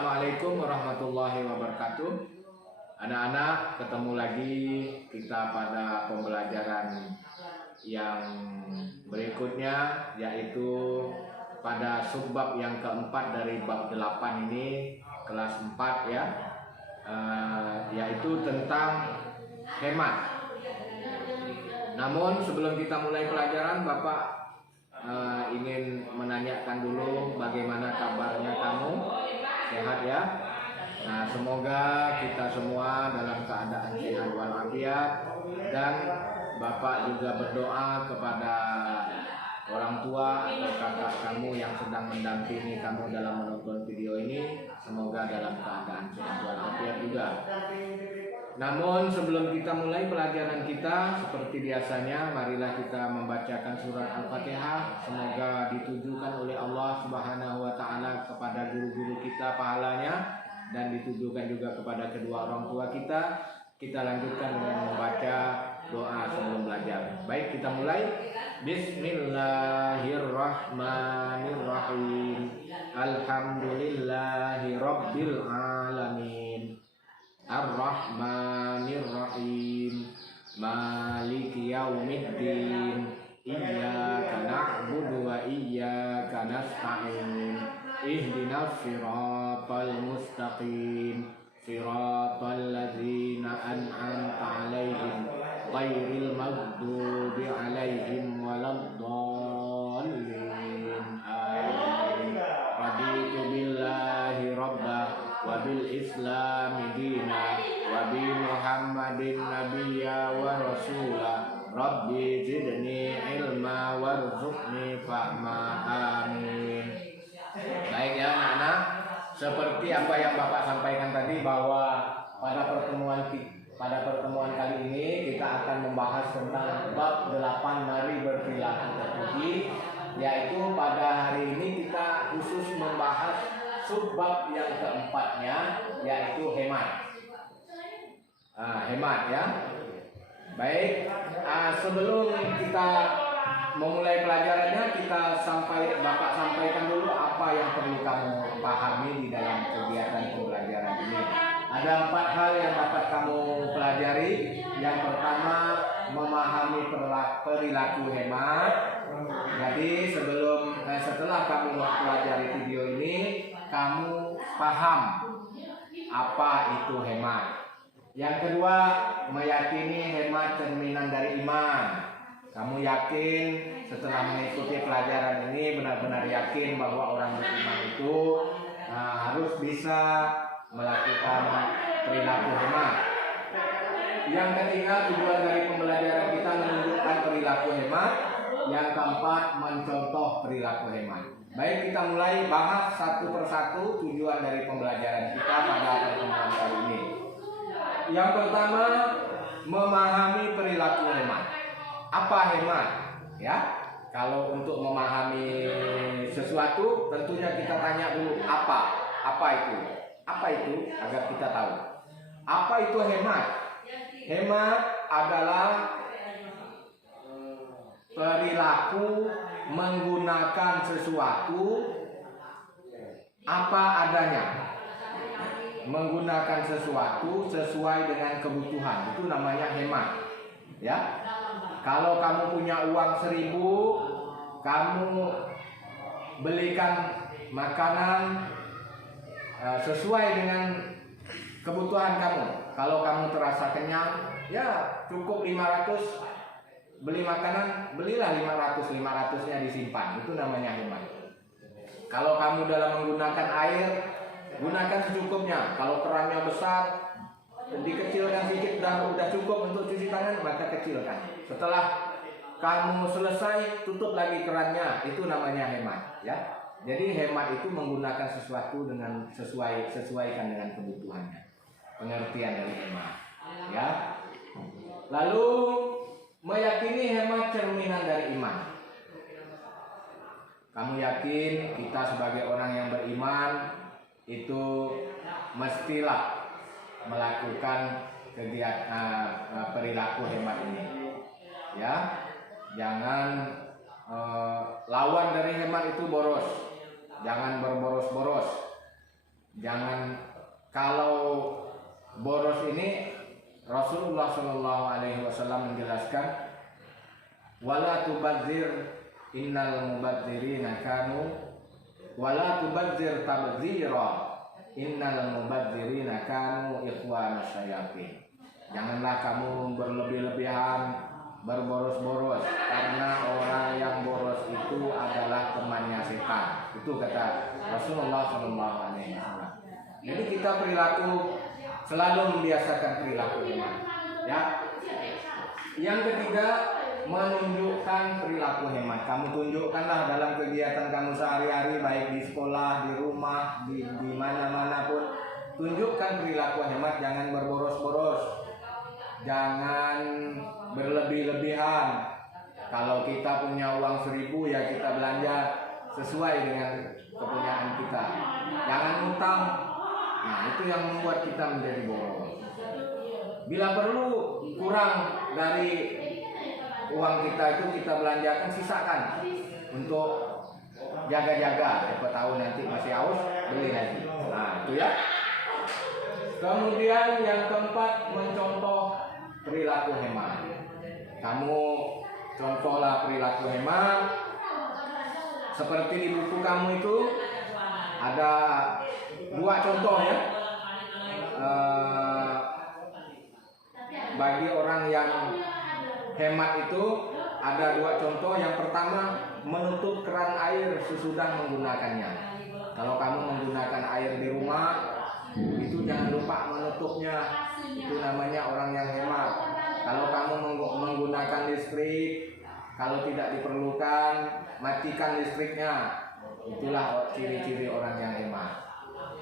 Assalamualaikum warahmatullahi wabarakatuh. Anak-anak, ketemu lagi kita pada pembelajaran yang berikutnya, yaitu pada subbab yang keempat dari bab 8 ini, kelas 4 ya, yaitu tentang hemat. Namun sebelum kita mulai pelajaran, Bapak ingin menanyakan dulu bagaimana kabarnya kamu, sehat ya? Nah, semoga kita semua dalam keadaan sehat walafiat, dan Bapak juga berdoa kepada orang tua atau kakak kamu yang sedang mendampingi kamu dalam menonton video ini, semoga dalam keadaan sehat walafiat juga. Namun sebelum kita mulai pelajaran kita, seperti biasanya, marilah kita membacakan surat Al-Fatihah. Semoga ditujukan oleh Allah Subhanahu wa Ta'ala kepada guru-guru kita pahalanya, dan ditujukan juga kepada kedua orang tua kita. Kita lanjutkan dengan membaca doa sebelum belajar. Baik, kita mulai. Bismillahirrahmanirrahim. Alhamdulillahi rabbil alamin. Ar-Rahmanir-Rahim. Maliki yaumiddin. Iyyaka na'budu wa iyyaka nasta'in. Ihdinas siratal mustaqim. Siratal ladzina an'amta 'alaihim ghairil maghdubi 'alaihim waladdallin. Amin. Raditu billahi rabba wa bil islami dina wa bi muhammadin nabiyya wa rasula. Rabbi zidni ilma warzuqni fahma. Amin. Baik ya anak-anak, seperti apa yang Bapak sampaikan tadi, bahwa pada pertemuan kali ini kita akan membahas tentang bab 8 mari berperilaku terpuji, yaitu pada hari ini kita khusus membahas subbab yang keempatnya, yaitu hemat. Hemat ya. Baik, sebelum kita memulai pelajarannya, Bapak sampaikan dulu apa yang perlu kamu pahami di dalam kegiatan pembelajaran ini. Ada 4 hal yang dapat kamu pelajari. Yang pertama, memahami perilaku hemat. Jadi setelah kamu mempelajari video ini, kamu paham apa itu hemat. Yang kedua, meyakini hemat cerminan dari iman. Kamu yakin setelah mengikuti pelajaran ini, benar-benar yakin bahwa orang beriman itu harus bisa melakukan perilaku hemat. Yang ketiga, tujuan dari pembelajaran kita menunjukkan perilaku hemat. Yang keempat, mencontoh perilaku hemat. Baik, kita mulai bahas satu persatu tujuan dari pembelajaran kita pada pertemuan kali ini. Yang pertama, memahami perilaku hemat. Apa hemat? Ya, kalau untuk memahami sesuatu, tentunya kita tanya dulu apa itu? Apa itu agar kita tahu. Apa itu hemat? Hemat adalah perilaku menggunakan sesuatu apa adanya. Menggunakan sesuatu sesuai dengan kebutuhan, itu namanya hemat. Ya. Kalau kamu punya uang 1.000, kamu belikan makanan sesuai dengan kebutuhan kamu. Kalau kamu terasa kenyang, ya cukup 500 beli makanan, belilah 500-nya disimpan. Itu namanya hemat. Kalau kamu dalam menggunakan air, gunakan secukupnya. Kalau kerannya besar, dikecilkan sedikit, udah cukup untuk cuci tangan, maka kecilkan. Setelah kamu selesai, tutup lagi kerannya. Itu namanya hemat, ya. Jadi hemat itu menggunakan sesuatu dengan sesuaikan dengan kebutuhannya. Pengertian dari hemat, ya. Lalu meyakini hemat cerminan dari iman. Kamu yakin kita sebagai orang yang beriman itu mestilah melakukan kegiatan perilaku hemat ini, ya. Jangan lawan dari hemat itu boros. Jangan berboros-boros. Jangan, kalau boros ini Rasulullah Shallallahu Alaihi Wasallam menjelaskan, wala tubadzir innal mubadzirina kanu wala tubadzir tabdzira innal mubadzirina kanu ikhwana syayatin. Janganlah kamu berlebih-lebihan berboros-boros, karena orang yang boros itu adalah temannya setan. Itu kata Rasulullah SAW. Jadi kita perilaku selalu membiasakan perilaku hemat. Ya. Yang ketiga, menunjukkan perilaku hemat. Kamu tunjukkanlah dalam kegiatan kamu sehari-hari, baik di sekolah, di rumah, di mana-mana pun. Tunjukkan perilaku hemat, jangan berboros-boros. Jangan berlebih-lebihan. Kalau kita punya uang 1.000, ya kita belanja sesuai dengan kepunyaan kita. Jangan utang. Nah, itu yang membuat kita menjadi boros. Bila perlu kurang dari uang kita itu kita belanjakan, sisakan untuk jaga-jaga. Siapa tahu nanti masih haus, beli lagi. Nah, itu ya. Kemudian yang keempat, mencontoh perilaku hemat. Kamu contohlah perilaku hemat. Seperti di buku kamu itu ada 2 contoh ya. Bagi orang yang hemat itu ada 2 contoh. Yang pertama, menutup keran air sesudah menggunakannya. Kalau kamu menggunakan air di rumah, itu jangan lupa menutupnya. Itu namanya orang yang hemat. Kalau kamu menggunakan listrik, kalau tidak diperlukan, matikan listriknya. Itulah ciri-ciri orang yang hemat.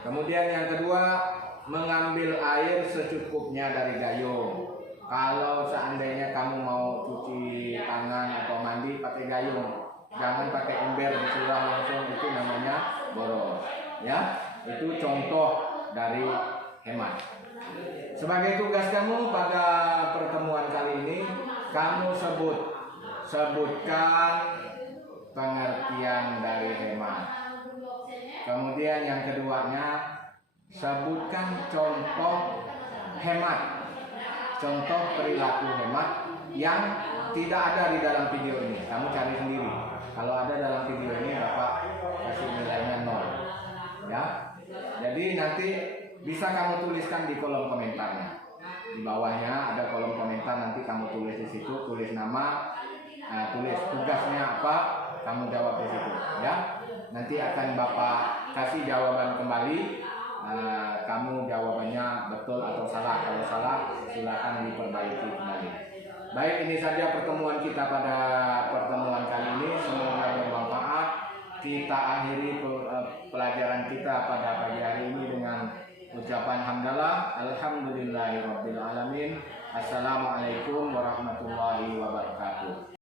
Kemudian yang kedua, mengambil air secukupnya dari gayung. Kalau seandainya kamu mau cuci tangan atau mandi, pakai gayung. Jangan pakai ember dicurah langsung, itu namanya boros. Ya, itu contoh dari hemat. Sebagai tugas kamu pada pertemuan kali ini, kamu sebutkan pengertian dari hemat. Kemudian yang keduanya, sebutkan contoh hemat, contoh perilaku hemat yang tidak ada di dalam video ini. Kamu cari sendiri. Kalau ada dalam video ini, Bapak kasih nilainya 0. Ya. Jadi nanti bisa kamu tuliskan di kolom komentarnya. Di bawahnya ada kolom komentar, nanti kamu tulis di situ, tulis nama, tulis tugasnya apa, kamu jawab di situ. Ya. Nanti akan Bapak kasih jawaban kembali. Kamu jawabannya betul atau salah. Kalau salah, silakan diperbaiki kembali. Baik, ini saja pertemuan kita pada pertemuan kali ini. Semoga bermanfaat. Kita akhiri pelajaran kita pada pagi hari ini dengan ucapan hamdalah. Alhamdulillahirabbil alamin. Assalamualaikum warahmatullahi wabarakatuh.